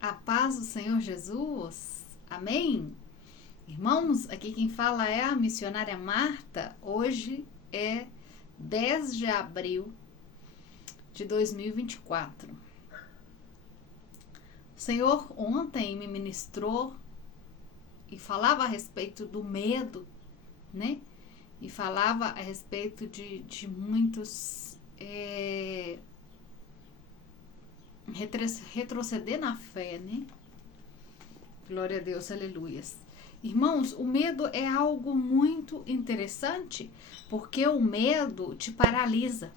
A paz do Senhor Jesus. Amém? Irmãos, aqui quem fala é a missionária Marta. Hoje é 10 de abril de 2024. O Senhor ontem me ministrou e falava a respeito do medo, né? E falava a respeito de muitos retroceder na fé, né? Glória a Deus, aleluias. Irmãos, o medo é algo muito interessante, porque o medo te paralisa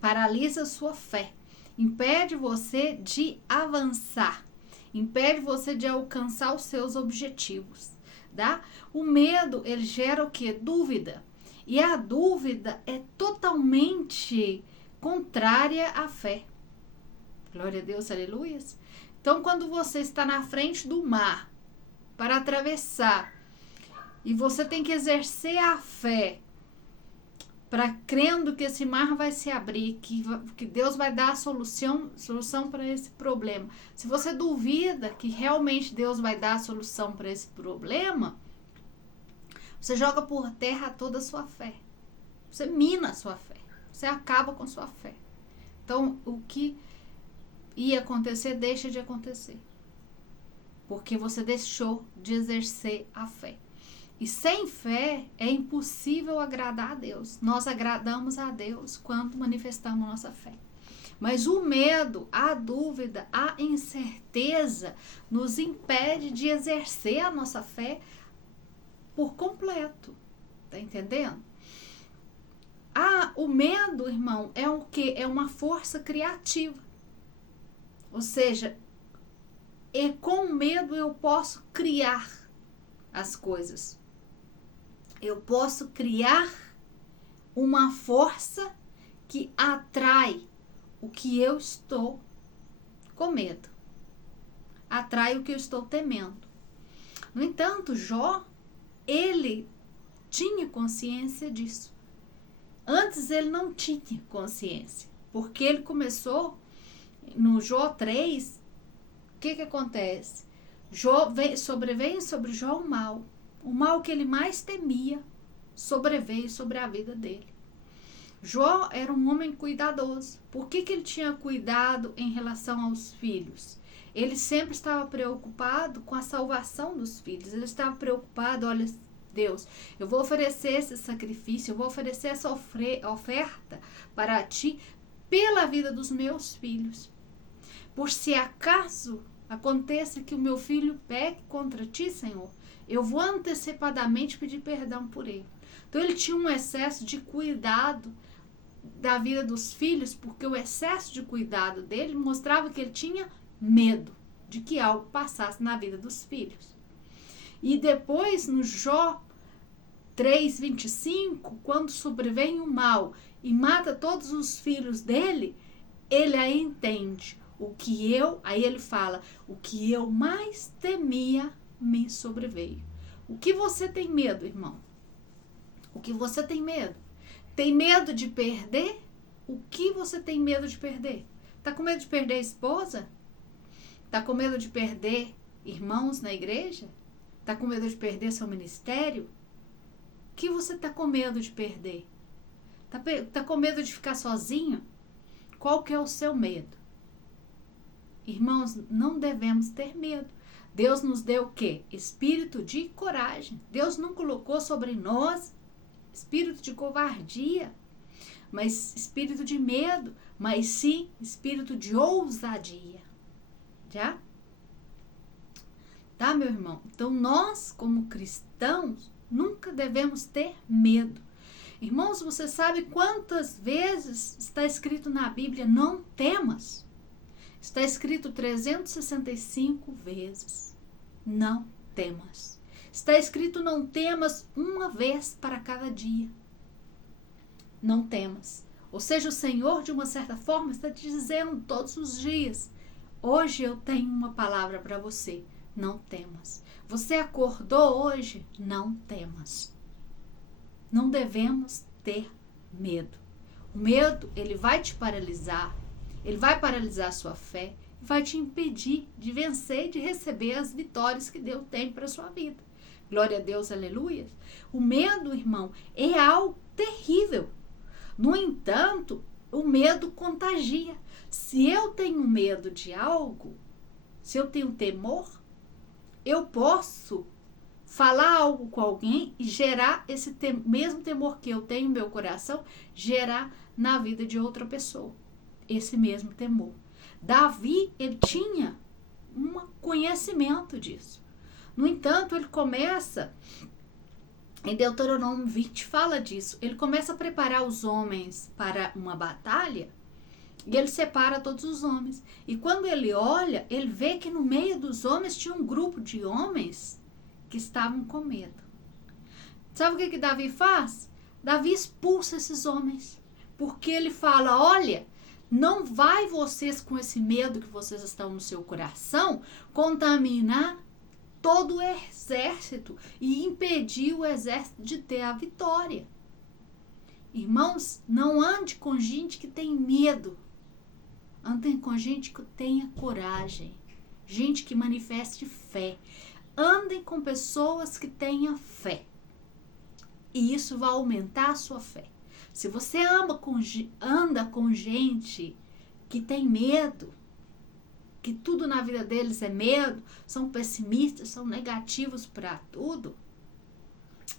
a sua fé, impede você de avançar, impede você de alcançar os seus objetivos, tá? O medo, ele gera o quê? Dúvida. E a dúvida é totalmente contrária à fé. Glória a Deus, aleluias. Então, quando você está na frente do mar para atravessar e você tem que exercer a fé para crendo que esse mar vai se abrir, que Deus vai dar a solução para esse problema. Se você duvida que realmente Deus vai dar a solução para esse problema, você joga por terra toda a sua fé. Você mina a sua fé. Você acaba com a sua fé. Então, o que ia acontecer, deixa de acontecer. Porque você deixou de exercer a fé. E sem fé é impossível agradar a Deus. Nós agradamos a Deus quando manifestamos nossa fé. Mas o medo, a dúvida, a incerteza nos impede de exercer a nossa fé por completo. Tá entendendo? O medo, irmão, é o quê? É uma força criativa. Ou seja, com medo eu posso criar as coisas. Eu posso criar uma força que atrai o que eu estou com medo. Atrai o que eu estou temendo. No entanto, Jó, ele tinha consciência disso. Antes ele não tinha consciência, porque ele começou no Jó 3, o que acontece? Sobreveio sobre Jó o mal que ele mais temia sobreveio sobre a vida dele. Jó era um homem cuidadoso. Por que ele tinha cuidado em relação aos filhos? Ele sempre estava preocupado com a salvação dos filhos. Ele estava preocupado, olha, Deus, eu vou oferecer esse sacrifício, eu vou oferecer essa oferta para ti pela vida dos meus filhos. Por se acaso aconteça que o meu filho peque contra ti, Senhor, eu vou antecipadamente pedir perdão por ele. Então ele tinha um excesso de cuidado da vida dos filhos, porque o excesso de cuidado dele mostrava que ele tinha medo de que algo passasse na vida dos filhos. E depois, no Jó 3:25, quando sobrevém o mal e mata todos os filhos dele, ele aí entende aí ele fala, o que eu mais temia me sobreveio. O que você tem medo, irmão? O que você tem medo? Tem medo de perder? O que você tem medo de perder? Tá com medo de perder a esposa? Tá com medo de perder irmãos na igreja? Tá com medo de perder seu ministério? O que você tá com medo de perder? Tá com medo de ficar sozinho? Qual que é o seu medo? Irmãos, não devemos ter medo. Deus nos deu o quê? Espírito de coragem. Deus não colocou sobre nós espírito de covardia, mas espírito de medo, mas sim espírito de ousadia. Já? Tá, meu irmão? Então, nós, como cristãos, nunca devemos ter medo. Irmãos, você sabe quantas vezes está escrito na Bíblia, não temas? Está escrito 365 vezes, não temas. Está escrito não temas uma vez para cada dia. Não temas. Ou seja, o Senhor, de uma certa forma, está te dizendo todos os dias, hoje eu tenho uma palavra para você, não temas. Você acordou hoje? Não temas. Não devemos ter medo. O medo, ele vai te paralisar, ele vai paralisar a sua fé, vai te impedir de vencer e de receber as vitórias que Deus tem para a sua vida. Glória a Deus, aleluia. O medo, irmão, é algo terrível. No entanto, o medo contagia. Se eu tenho medo de algo, se eu tenho temor, eu posso falar algo com alguém e gerar esse mesmo temor que eu tenho no meu coração, gerar na vida de outra pessoa esse mesmo temor. Davi, ele tinha um conhecimento disso. No entanto, ele começa, em Deuteronômio 20 fala disso, ele começa a preparar os homens para uma batalha e ele separa todos os homens. E quando ele olha, ele vê que no meio dos homens tinha um grupo de homens que estavam com medo. Sabe o que Davi faz? Davi expulsa esses homens, porque ele fala, olha, não vai vocês com esse medo que vocês estão no seu coração contaminar todo o exército e impedir o exército de ter a vitória. Irmãos, não ande com gente que tem medo. Andem com gente que tenha coragem. Gente que manifeste fé. Andem com pessoas que tenham fé. E isso vai aumentar a sua fé. Se você anda com gente que tem medo, que tudo na vida deles é medo, são pessimistas, são negativos para tudo,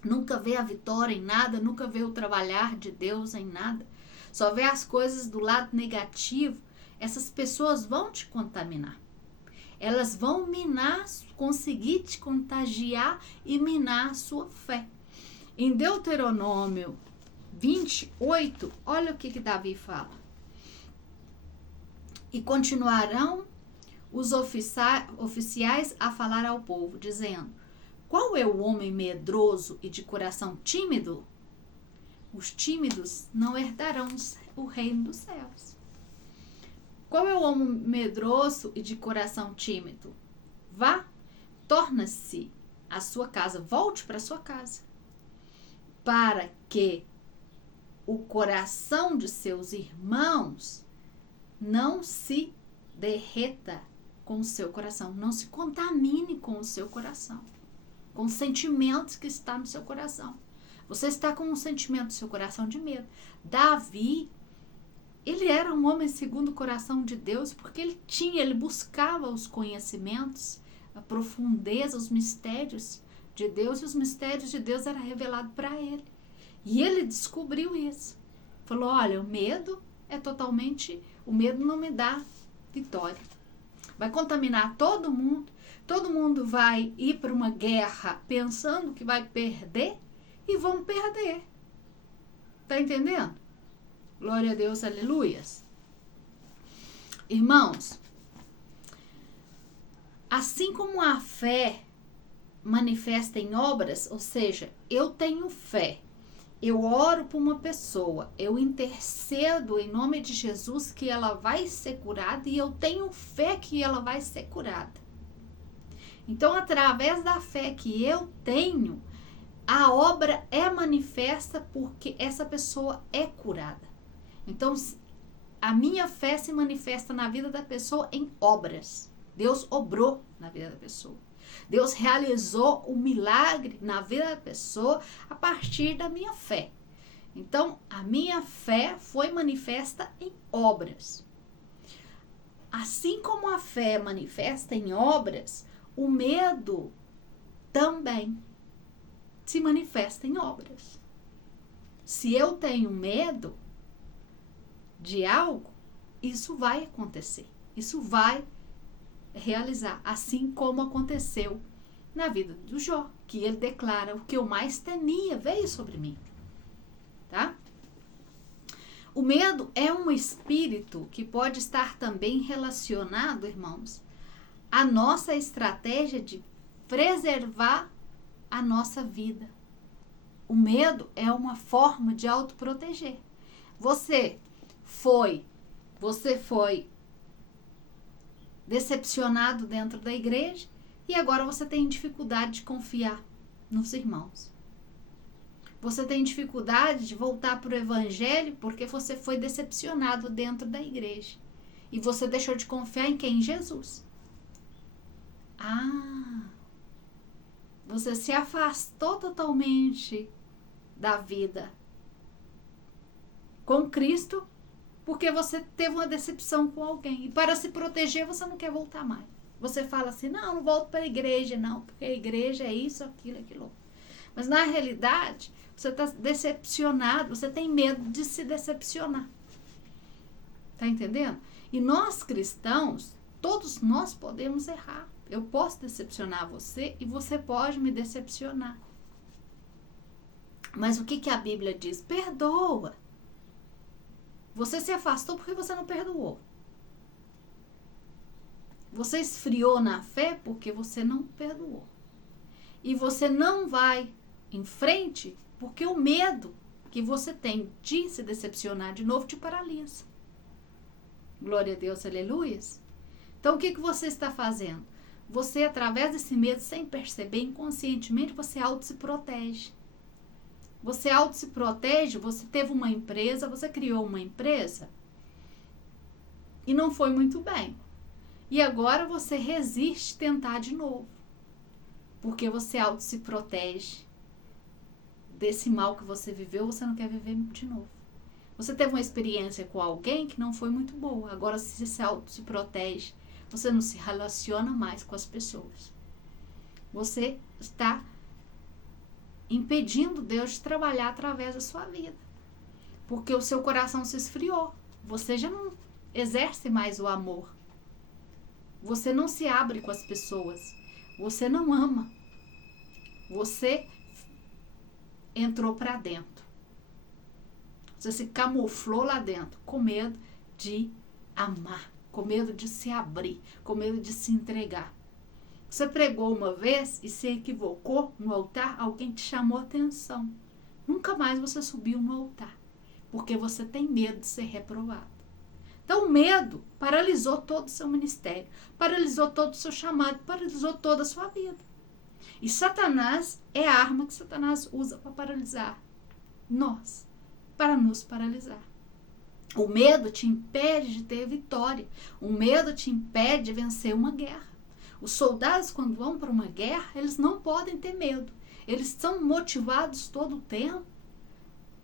nunca vê a vitória em nada, nunca vê o trabalhar de Deus em nada, só vê as coisas do lado negativo, essas pessoas vão te contaminar. Elas vão conseguir te contagiar e minar a sua fé. Em Deuteronômio 28, olha o que Davi fala. E continuarão os oficiais a falar ao povo, dizendo, qual é o homem medroso e de coração tímido? Os tímidos não herdarão o reino dos céus. Qual é o homem medroso e de coração tímido? Vá, torna-se a sua casa, volte para a sua casa, para que o coração de seus irmãos não se derreta com o seu coração, não se contamine com o seu coração, com os sentimentos que estão no seu coração. Você está com um sentimento no seu coração de medo. Davi, ele era um homem segundo o coração de Deus, porque ele buscava os conhecimentos, a profundeza, os mistérios de Deus, e os mistérios de Deus eram revelados para ele. E ele descobriu isso. Falou, olha, o medo não me dá vitória. Vai contaminar todo mundo vai ir para uma guerra pensando que vai perder e vão perder. Tá entendendo? Glória a Deus, aleluias. Irmãos, assim como a fé manifesta em obras, ou seja, eu tenho fé, eu oro por uma pessoa, eu intercedo em nome de Jesus que ela vai ser curada e eu tenho fé que ela vai ser curada. Então, através da fé que eu tenho, a obra é manifesta porque essa pessoa é curada. Então, a minha fé se manifesta na vida da pessoa em obras. Deus obrou na vida da pessoa. Deus realizou o milagre na vida da pessoa a partir da minha fé. Então, a minha fé foi manifesta em obras. Assim como a fé manifesta em obras, o medo também se manifesta em obras. Se eu tenho medo de algo, isso vai acontecer. Isso vai realizar, assim como aconteceu na vida do Jó, que ele declara, o que eu mais temia veio sobre mim, tá? O medo é um espírito que pode estar também relacionado, irmãos, à nossa estratégia de preservar a nossa vida. O medo é uma forma de autoproteger. Você foi decepcionado dentro da igreja e agora você tem dificuldade de confiar nos irmãos. Você tem dificuldade de voltar para o evangelho porque você foi decepcionado dentro da igreja. E você deixou de confiar em quem? Em Jesus. Ah, você se afastou totalmente da vida com Cristo porque você teve uma decepção com alguém. E para se proteger, você não quer voltar mais. Você fala assim, não volto para a igreja, não, porque a igreja é isso, aquilo. Mas na realidade, você está decepcionado, você tem medo de se decepcionar. Tá entendendo? E nós cristãos, todos nós podemos errar. Eu posso decepcionar você e você pode me decepcionar. Mas o que a Bíblia diz? Perdoa. Você se afastou porque você não perdoou. Você esfriou na fé porque você não perdoou. E você não vai em frente porque o medo que você tem de se decepcionar de novo te paralisa. Glória a Deus, aleluia. Então, o que você está fazendo? Você, através desse medo, sem perceber, inconscientemente, você auto se protege. Você auto se protege, você teve uma empresa, você criou uma empresa e não foi muito bem. E agora você resiste tentar de novo. Porque você auto se protege desse mal que você viveu, você não quer viver de novo. Você teve uma experiência com alguém que não foi muito boa. Agora se você auto se protege, você não se relaciona mais com as pessoas. Você está impedindo Deus de trabalhar através da sua vida. Porque o seu coração se esfriou. Você já não exerce mais o amor. Você não se abre com as pessoas. Você não ama. Você entrou para dentro. Você se camuflou lá dentro, com medo de amar, com medo de se abrir, com medo de se entregar. Você pregou uma vez e se equivocou no altar, alguém te chamou a atenção. Nunca mais você subiu no altar, porque você tem medo de ser reprovado. Então, o medo paralisou todo o seu ministério, paralisou todo o seu chamado, paralisou toda a sua vida. E Satanás é a arma que Satanás usa para paralisar nós, para nos paralisar. O medo te impede de ter vitória. O medo te impede de vencer uma guerra. Os soldados, quando vão para uma guerra, eles não podem ter medo. Eles são motivados todo o tempo.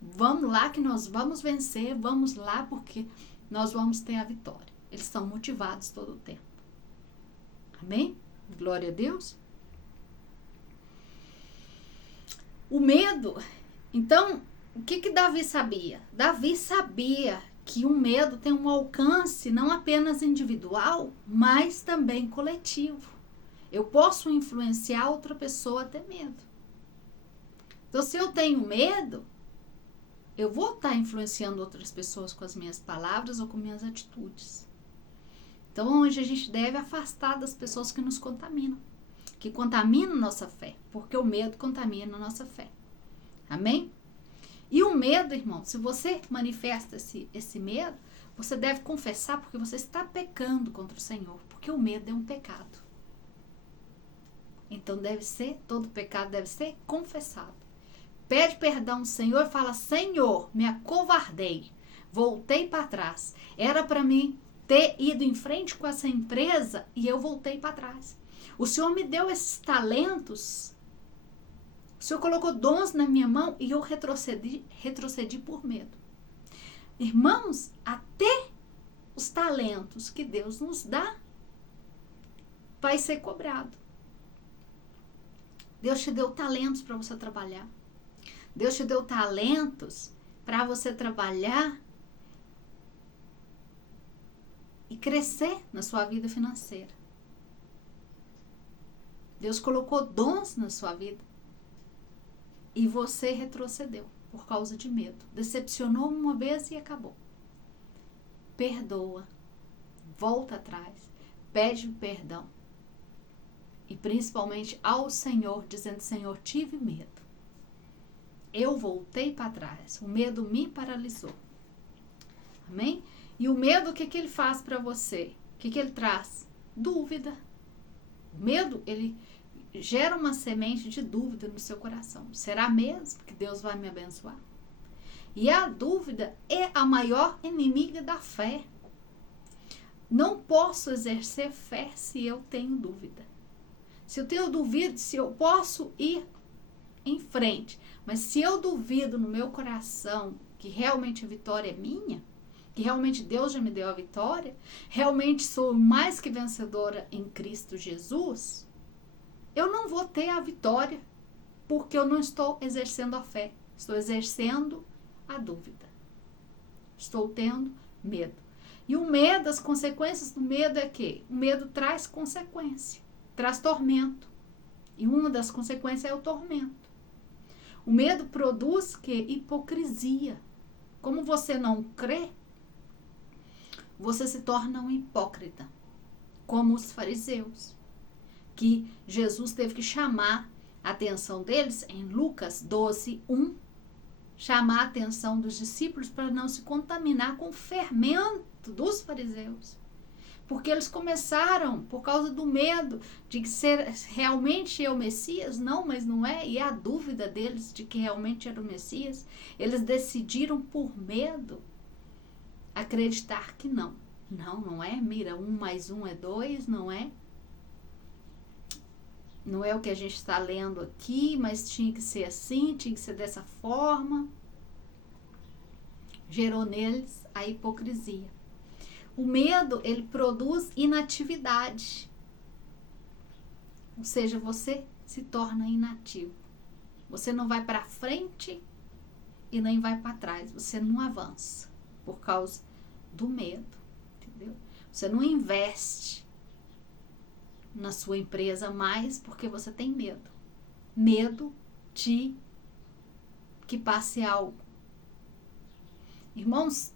Vamos lá que nós vamos vencer, vamos lá porque nós vamos ter a vitória. Eles são motivados todo o tempo. Amém? Glória a Deus. O medo, então, o que Davi sabia? Davi sabia que o medo tem um alcance não apenas individual, mas também coletivo. Eu posso influenciar outra pessoa a ter medo. Então, se eu tenho medo, eu vou estar influenciando outras pessoas com as minhas palavras ou com minhas atitudes. Então, hoje a gente deve afastar das pessoas que nos contaminam, que contaminam nossa fé, porque o medo contamina a nossa fé. Amém? E o medo, irmão, se você manifesta esse medo, você deve confessar porque você está pecando contra o Senhor, porque o medo é um pecado. Então todo pecado deve ser confessado. Pede perdão ao Senhor e fala, Senhor, me acovardei, voltei para trás. Era para mim ter ido em frente com essa empresa e eu voltei para trás. O Senhor me deu esses talentos, o Senhor colocou dons na minha mão e eu retrocedi por medo. Irmãos, até os talentos que Deus nos dá vai ser cobrado. Deus te deu talentos para você trabalhar. Deus te deu talentos para você trabalhar e crescer na sua vida financeira. Deus colocou dons na sua vida e você retrocedeu por causa de medo. Decepcionou uma vez e acabou. Perdoa, volta atrás, pede perdão. E principalmente ao Senhor, dizendo, Senhor, tive medo. Eu voltei para trás. O medo me paralisou. Amém? E o medo, o que ele faz para você? O que ele traz? Dúvida. O medo, ele gera uma semente de dúvida no seu coração. Será mesmo que Deus vai me abençoar? E a dúvida é a maior inimiga da fé. Não posso exercer fé se eu tenho dúvida. Se eu tenho dúvida, se eu posso ir em frente, mas se eu duvido no meu coração que realmente a vitória é minha, que realmente Deus já me deu a vitória, realmente sou mais que vencedora em Cristo Jesus, eu não vou ter a vitória, porque eu não estou exercendo a fé, estou exercendo a dúvida. Estou tendo medo. E o medo, as consequências do medo é que o medo traz consequência, traz tormento. E uma das consequências é o tormento. O medo produz que hipocrisia. Como você não crê, você se torna um hipócrita, como os fariseus, que Jesus teve que chamar a atenção deles em Lucas 12:1, chamar a atenção dos discípulos para não se contaminar com o fermento dos fariseus. Porque eles começaram, por causa do medo de ser realmente eu o Messias, não, mas não é, e a dúvida deles de que realmente era o Messias, eles decidiram por medo acreditar que não. Não é, mira, 1 mais 1 é 2, não é? Não é o que a gente está lendo aqui, mas tinha que ser assim, tinha que ser dessa forma. Gerou neles a hipocrisia. O medo, ele produz inatividade. Ou seja, você se torna inativo. Você não vai para frente e nem vai para trás. Você não avança por causa do medo, entendeu? Você não investe na sua empresa mais porque você tem medo. Medo de que passe algo. Irmãos,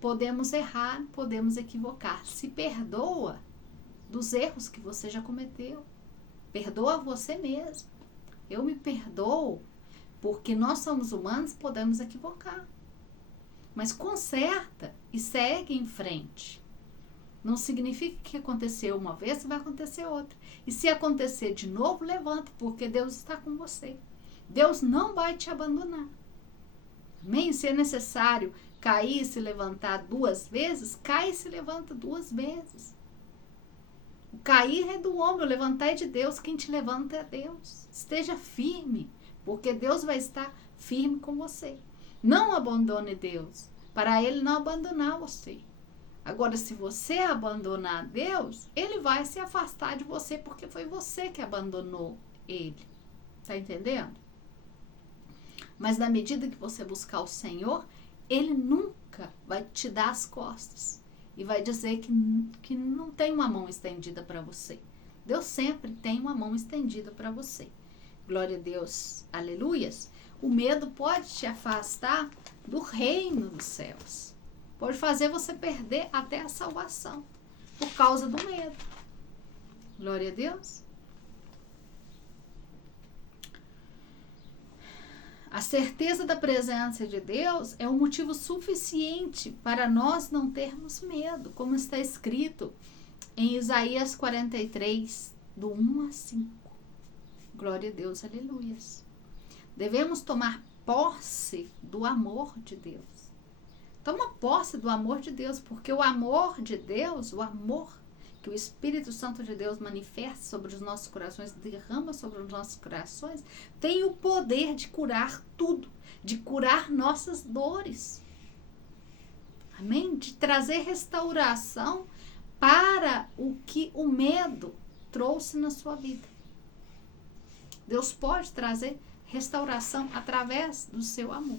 podemos errar, podemos equivocar. Se perdoa dos erros que você já cometeu. Perdoa você mesmo. Eu me perdoo, porque nós somos humanos, podemos equivocar. Mas conserta e segue em frente. Não significa que aconteceu uma vez, vai acontecer outra. E se acontecer de novo, levanta, porque Deus está com você. Deus não vai te abandonar. Amém? Se é necessário cair e se levantar 2 vezes, cai e se levanta 2 vezes. O cair é do homem, o levantar é de Deus. Quem te levanta é Deus. Esteja firme, porque Deus vai estar firme com você. Não abandone Deus, para Ele não abandonar você. Agora, se você abandonar Deus, Ele vai se afastar de você, porque foi você que abandonou Ele. Tá entendendo? Mas na medida que você buscar o Senhor, Ele nunca vai te dar as costas e vai dizer que não tem uma mão estendida para você. Deus sempre tem uma mão estendida para você. Glória a Deus, aleluias. O medo pode te afastar do reino dos céus. Pode fazer você perder até a salvação por causa do medo. Glória a Deus. A certeza da presença de Deus é um motivo suficiente para nós não termos medo, como está escrito em Isaías 43, do 1 a 5. Glória a Deus, aleluias. Devemos tomar posse do amor de Deus. Toma posse do amor de Deus, porque o amor de Deus, o amor que o Espírito Santo de Deus manifesta sobre os nossos corações, derrama sobre os nossos corações, tem o poder de curar tudo, de curar nossas dores. Amém? De trazer restauração para o que o medo trouxe na sua vida. Deus pode trazer restauração através do seu amor.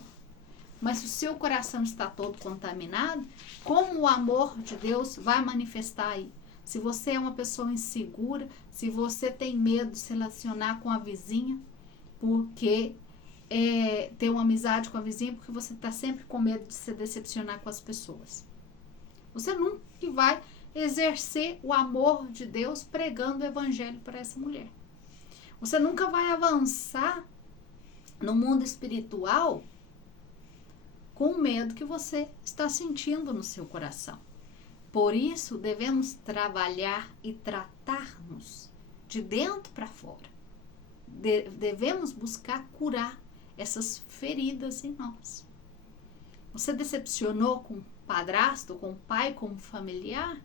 Mas se o seu coração está todo contaminado, como o amor de Deus vai manifestar aí? Se você é uma pessoa insegura, se você tem medo de se relacionar com a vizinha, porque ter uma amizade com a vizinha, porque você está sempre com medo de se decepcionar com as pessoas. Você nunca vai exercer o amor de Deus pregando o evangelho para essa mulher. Você nunca vai avançar no mundo espiritual com o medo que você está sentindo no seu coração. Por isso, devemos trabalhar e tratar-nos de dentro para fora. Devemos buscar curar essas feridas em nós. Você decepcionou com o padrasto, com o pai, com o familiar?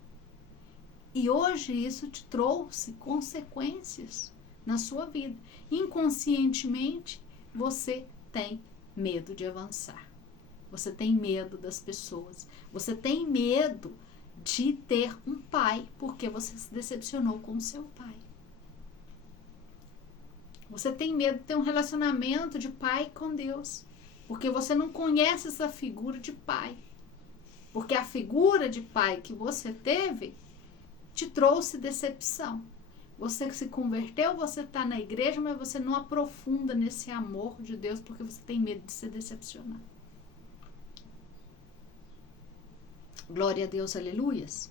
E hoje isso te trouxe consequências na sua vida. Inconscientemente, você tem medo de avançar. Você tem medo das pessoas. Você tem medo de ter um pai, porque você se decepcionou com o seu pai. Você tem medo de ter um relacionamento de pai com Deus, porque você não conhece essa figura de pai. Porque a figura de pai que você teve te trouxe decepção. Você se converteu, você está na igreja, mas você não aprofunda nesse amor de Deus porque você tem medo de se decepcionar. Glória a Deus, aleluias.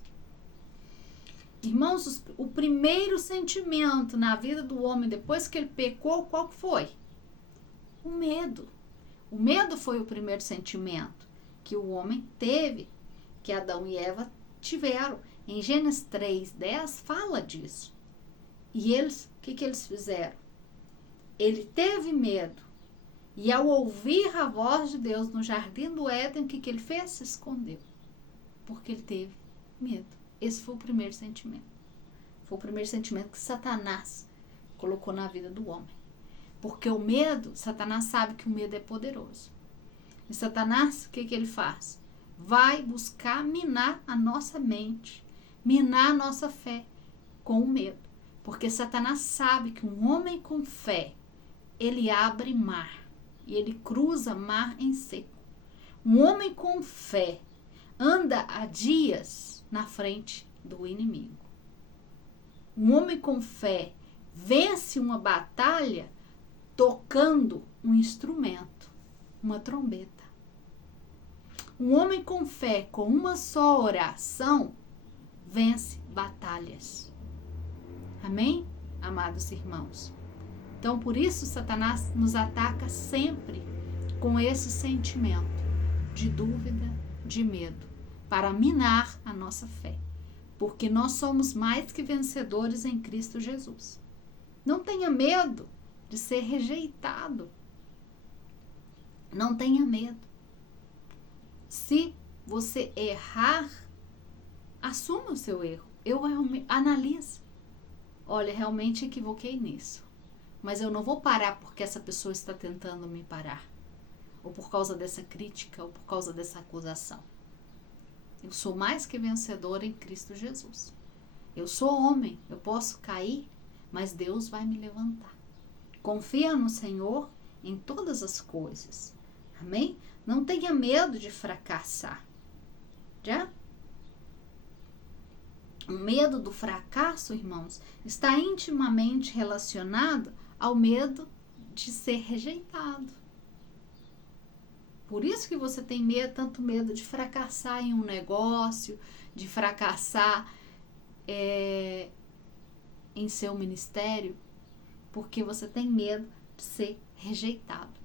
Irmãos, o primeiro sentimento na vida do homem depois que ele pecou, qual foi? O medo. O medo foi o primeiro sentimento que o homem teve, que Adão e Eva tiveram. Em Gênesis 3:10 fala disso. E eles, o que eles fizeram? Ele teve medo. E ao ouvir a voz de Deus no jardim do Éden, o que ele fez? Se escondeu. Porque ele teve medo. Esse foi o primeiro sentimento. Foi o primeiro sentimento que Satanás colocou na vida do homem. Porque o medo, Satanás sabe que o medo é poderoso. E Satanás, o que ele faz? Vai buscar minar a nossa mente, minar a nossa fé com o medo. Porque Satanás sabe que um homem com fé, ele abre mar e ele cruza mar em seco. Um homem com fé anda há dias na frente do inimigo. Um homem com fé vence uma batalha tocando um instrumento, uma trombeta. Um homem com fé, com uma só oração, vence batalhas. Amém, amados irmãos? Então, por isso, Satanás nos ataca sempre com esse sentimento de dúvida, de medo, para minar a nossa fé. Porque nós somos mais que vencedores em Cristo Jesus. Não tenha medo de ser rejeitado. Não tenha medo. Se você errar, assuma o seu erro. Analise. Olha, realmente equivoquei nisso. Mas eu não vou parar porque essa pessoa está tentando me parar. Ou por causa dessa crítica, ou por causa dessa acusação. Eu sou mais que vencedora em Cristo Jesus. Eu sou homem, eu posso cair, mas Deus vai me levantar. Confia no Senhor em todas as coisas. Amém? Não tenha medo de fracassar. Já? O medo do fracasso, irmãos, está intimamente relacionado ao medo de ser rejeitado. Por isso que você tem tanto medo de fracassar em um negócio, de fracassar em seu ministério, porque você tem medo de ser rejeitado.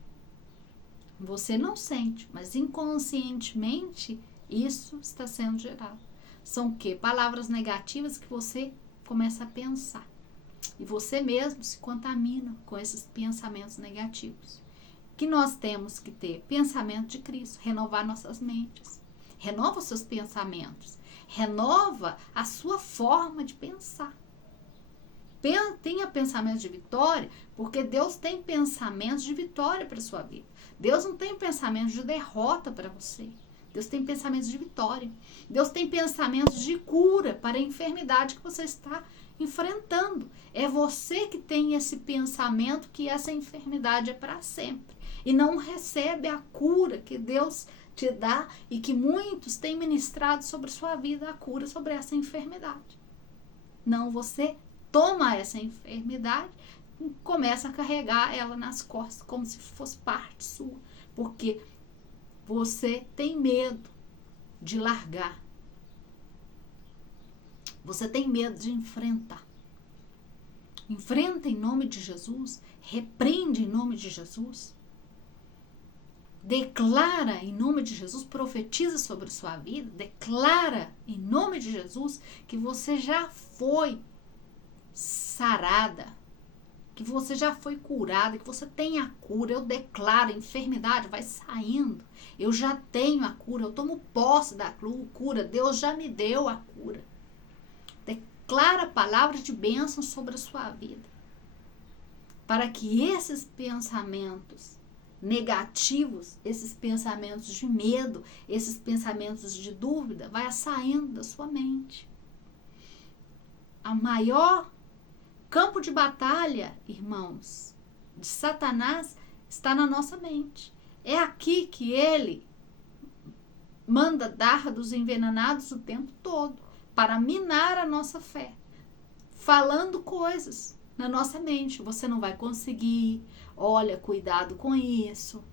Você não sente, mas inconscientemente isso está sendo gerado. São o quê? Palavras negativas que você começa a pensar. E você mesmo se contamina com esses pensamentos negativos. Que nós temos que ter pensamento de Cristo, renovar nossas mentes. Renova os seus pensamentos. Renova a sua forma de pensar. Tenha pensamentos de vitória, porque Deus tem pensamentos de vitória para a sua vida. Deus não tem pensamentos de derrota para você. Deus tem pensamentos de vitória. Deus tem pensamentos de cura para a enfermidade que você está enfrentando. É você que tem esse pensamento que essa enfermidade é para sempre. E não recebe a cura que Deus te dá e que muitos têm ministrado sobre sua vida, a cura sobre essa enfermidade. Não, você toma essa enfermidade e começa a carregar ela nas costas como se fosse parte sua. Porque você tem medo de largar. Você tem medo de enfrentar. Enfrenta em nome de Jesus. Repreende em nome de Jesus. Declara em nome de Jesus. Profetiza sobre sua vida. Declara em nome de Jesus que você já foi sarada. Que você já foi curada, que você tem a cura. Eu declaro, a enfermidade vai saindo. Eu já tenho a cura, eu tomo posse da cura. Deus já me deu a cura. declara palavras de bênção sobre a sua vida, para que esses pensamentos negativos, esses pensamentos de medo, esses pensamentos de dúvida, vai saindo da sua mente. A maior campo de batalha, irmãos, de Satanás está na nossa mente. É aqui que ele manda dardos envenenados o tempo todo para minar a nossa fé, falando coisas na nossa mente. Você não vai conseguir, olha, cuidado com isso.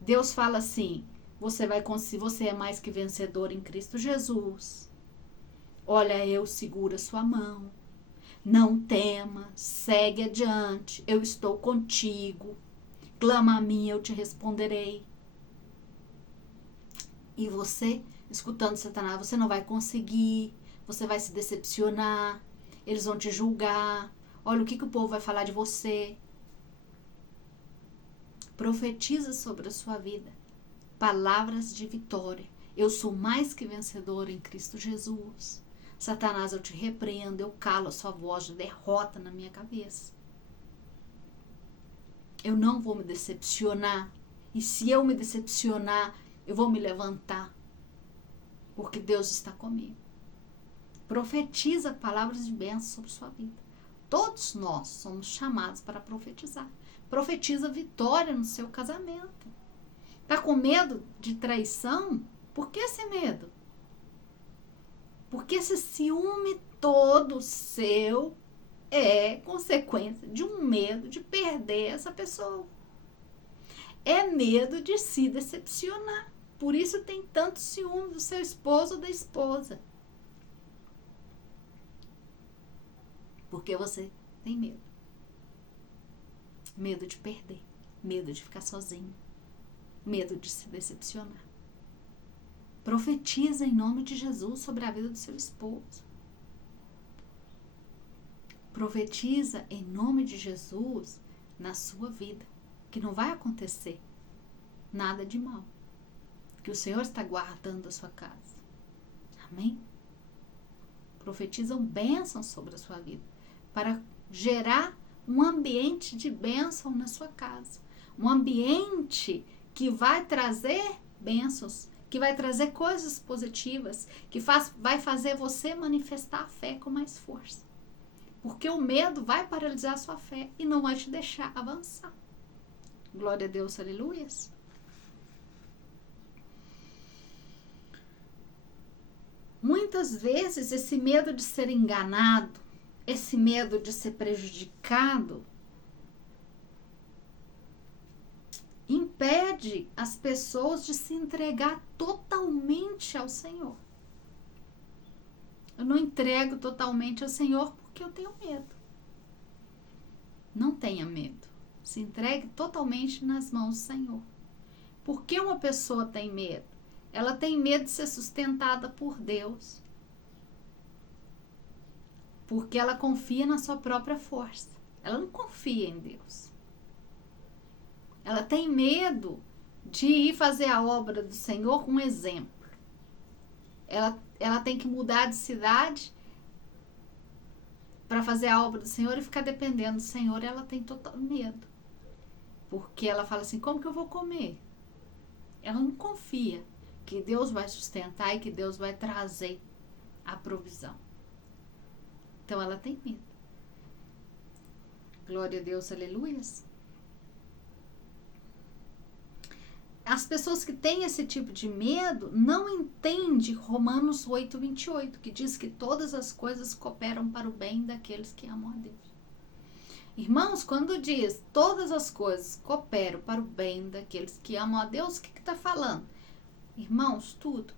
Deus fala assim, você vai conseguir, você é mais que vencedor em Cristo Jesus. Olha, eu seguro a sua mão. Não tema, segue adiante, eu estou contigo. Clama a mim, eu te responderei. E você, escutando Satanás, você não vai conseguir, você vai se decepcionar, eles vão te julgar. Olha o que o povo vai falar de você. Profetiza sobre a sua vida palavras de vitória. Eu sou mais que vencedor em Cristo Jesus. Satanás, eu te repreendo, eu calo a sua voz de derrota na minha cabeça. Eu não vou me decepcionar. E se eu me decepcionar, eu vou me levantar. Porque Deus está comigo. Profetiza palavras de bênção sobre sua vida. Todos nós somos chamados para profetizar. Profetiza vitória no seu casamento. Tá com medo de traição? Por que esse medo? Porque esse ciúme todo seu é consequência de um medo de perder essa pessoa. É medo de se decepcionar. Por isso tem tanto ciúme do seu esposo ou da esposa. Porque você tem medo. Medo de perder. Medo de ficar sozinho. Medo de se decepcionar. Profetiza em nome de Jesus sobre a vida do seu esposo. Profetiza em nome de Jesus na sua vida. Que não vai acontecer nada de mal. Que o Senhor está guardando a sua casa. Amém? Profetizam bênção sobre a sua vida. Para gerar um ambiente de bênção na sua casa. Um ambiente que vai trazer bênçãos, que vai trazer coisas positivas, que vai fazer você manifestar a fé com mais força. Porque o medo vai paralisar a sua fé e não vai te deixar avançar. Glória a Deus, aleluias. Muitas vezes esse medo de ser enganado, esse medo de ser prejudicado, impede as pessoas de se entregar totalmente ao Senhor. Eu não entrego totalmente ao Senhor porque eu tenho medo. Não tenha medo. Se entregue totalmente nas mãos do Senhor. Por que uma pessoa tem medo? Ela tem medo de ser sustentada por Deus. Porque ela confia na sua própria força. Ela não confia em Deus. Ela tem medo de ir fazer a obra do Senhor, um exemplo. Ela tem que mudar de cidade para fazer a obra do Senhor e ficar dependendo do Senhor. Ela tem total medo. Porque ela fala assim, como que eu vou comer? Ela não confia que Deus vai sustentar e que Deus vai trazer a provisão. Então ela tem medo. Glória a Deus, aleluias. As pessoas que têm esse tipo de medo não entendem Romanos 8:28, que diz que todas as coisas cooperam para o bem daqueles que amam a Deus. Irmãos, quando diz todas as coisas cooperam para o bem daqueles que amam a Deus, o que está falando? Irmãos, tudo,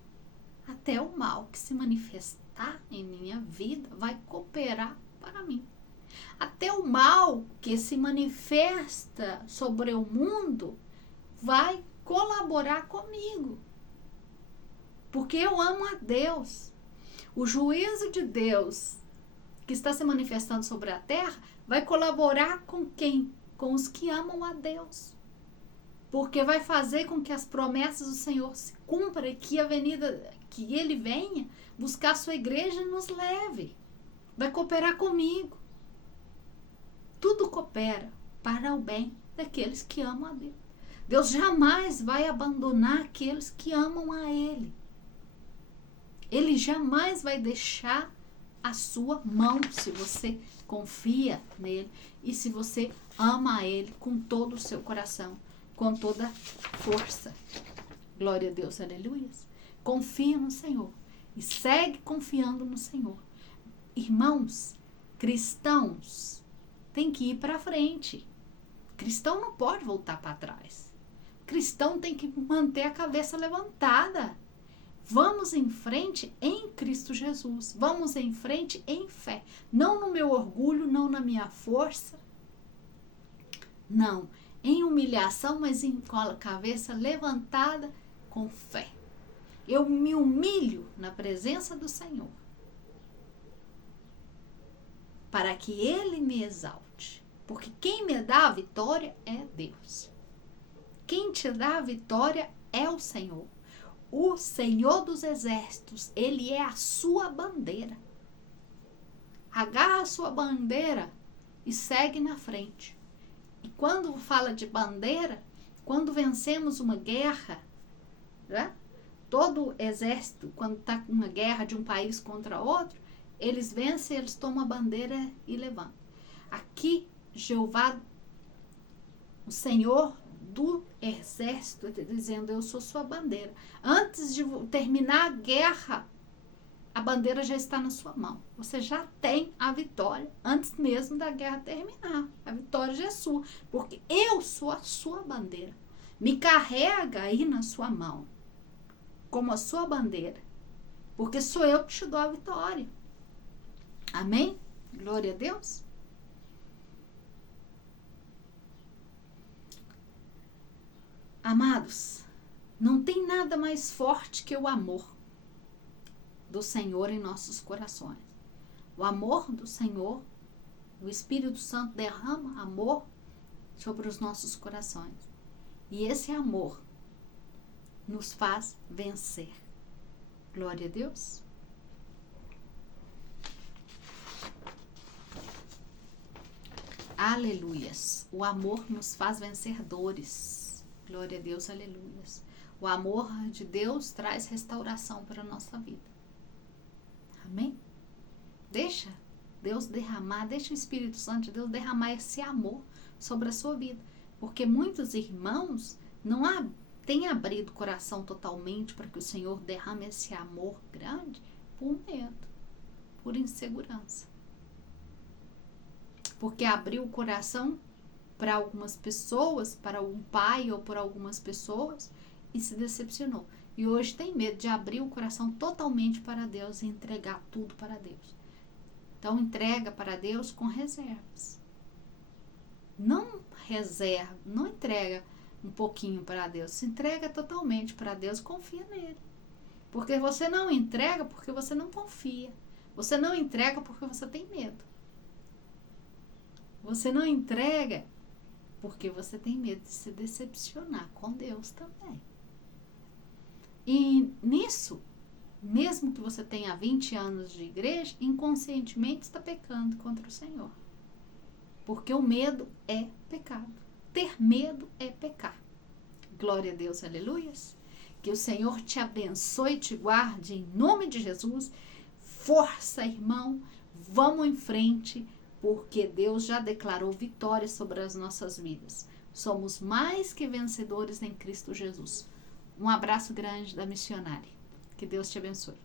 até o mal que se manifestar em minha vida vai cooperar para mim. Até o mal que se manifesta sobre o mundo vai colaborar comigo. Porque eu amo a Deus. O juízo de Deus que está se manifestando sobre a terra vai colaborar com quem? Com os que amam a Deus. Porque vai fazer com que as promessas do Senhor se cumpram e que a venida, que ele venha buscar a sua igreja e nos leve. Vai cooperar comigo. Tudo coopera para o bem daqueles que amam a Deus. Deus jamais vai abandonar aqueles que amam a Ele. Ele jamais vai deixar a sua mão se você confia nele e se você ama a Ele com todo o seu coração, com toda força. Glória a Deus, aleluia. Confia no Senhor e segue confiando no Senhor. Irmãos, cristãos têm que ir para frente. Cristão não pode voltar para trás. Cristão tem que manter a cabeça levantada. Vamos em frente em Cristo Jesus. Vamos em frente em fé. Não no meu orgulho, não na minha força. Não. Em humilhação, mas com a cabeça levantada com fé. Eu me humilho na presença do Senhor. Para que Ele me exalte. Porque quem me dá a vitória é Deus. Quem te dá a vitória é o Senhor. O Senhor dos Exércitos, Ele é a sua bandeira. Agarra a sua bandeira e segue na frente. E quando fala de bandeira, quando vencemos uma guerra, né? Todo exército, quando está com uma guerra de um país contra outro, eles vencem, eles tomam a bandeira e levantam. Aqui, Jeová, o Senhor do exército, dizendo, eu sou sua bandeira. Antes de terminar a guerra, a bandeira já está na sua mão. Você já tem a vitória antes mesmo da guerra terminar. A vitória já é sua, porque eu sou a sua bandeira. Me carrega aí na sua mão, como a sua bandeira, porque sou eu que te dou a vitória. Amém? Glória a Deus. Amados, não tem nada mais forte que o amor do Senhor em nossos corações. O amor do Senhor, o Espírito Santo derrama amor sobre os nossos corações. E esse amor nos faz vencer. Glória a Deus. Aleluias. O amor nos faz vencer dores. Glória a Deus, aleluias. O amor de Deus traz restauração para a nossa vida. Amém? Deixa Deus derramar, deixa o Espírito Santo de Deus derramar esse amor sobre a sua vida. Porque muitos irmãos não têm abrido o coração totalmente para que o Senhor derrame esse amor grande por medo, por insegurança. Porque abriu o coração para algumas pessoas, para um pai ou por algumas pessoas, e se decepcionou. E hoje tem medo de abrir o coração totalmente para Deus e entregar tudo para Deus. Então entrega para Deus com reservas. Não reserva, não entrega um pouquinho para Deus, se entrega totalmente para Deus, confia nele. Porque você não entrega porque você não confia. Você não entrega porque você tem medo. Você não entrega porque você tem medo de se decepcionar com Deus também. E nisso, mesmo que você tenha 20 anos de igreja, inconscientemente está pecando contra o Senhor. Porque o medo é pecado. Ter medo é pecar. Glória a Deus, aleluias. Que o Senhor te abençoe e te guarde em nome de Jesus. Força, irmão. Vamos em frente. Porque Deus já declarou vitória sobre as nossas vidas. Somos mais que vencedores em Cristo Jesus. Um abraço grande da missionária. Que Deus te abençoe.